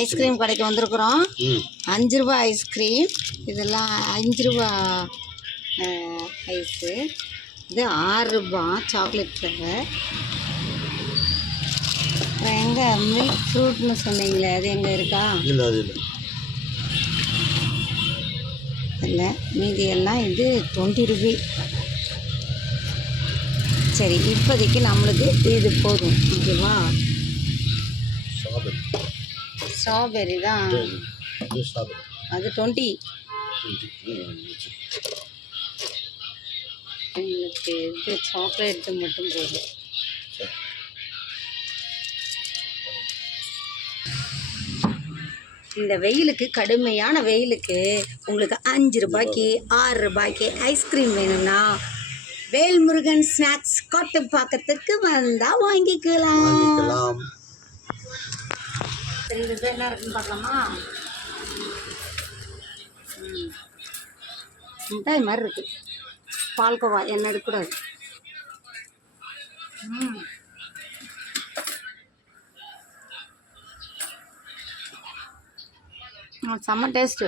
Ice cream கடைக்கு வந்திருக்குறோம். 5 ரூபா ice cream. இதெல்லாம் 5 ரூபா ஐஸு. இது 6 ரூபா சாக்லேட் ஃப்ளேவர். அப்புறம் எங்கே மில்க் ஃப்ரூட்னு சொன்னீங்களே, அது எங்கே இருக்கா? இல்லை, மீதி எல்லாம் இது 20 ரூபி. சரி, இப்போதைக்கு நம்மளுக்கு இது போதும். ஓகேவா? ஸ்ட்ராபெரி தான், அது 20. எங்களுக்கு இது சாக்லேட்டு மட்டும் போதும். இந்த வெயிலுக்கு, கடுமையான வெயிலுக்கு உங்களுக்கு 5 ரூபாய்க்கு 6 ரூபாய்க்கு ஐஸ்கிரீம் வேணும்னா வேல்முருகன் ஸ்நாக்ஸ் காட்டுப்பாக்கத்துக்கு வந்தால் வாங்கிக்கலாம். சரி, இது என்ன இருக்குன்னு பார்க்கலாமா? மிட்டாய் மாதிரி இருக்குது. பால்கோவா என்ன எடுக்கக்கூடாது. செம்ம டேஸ்ட்டு.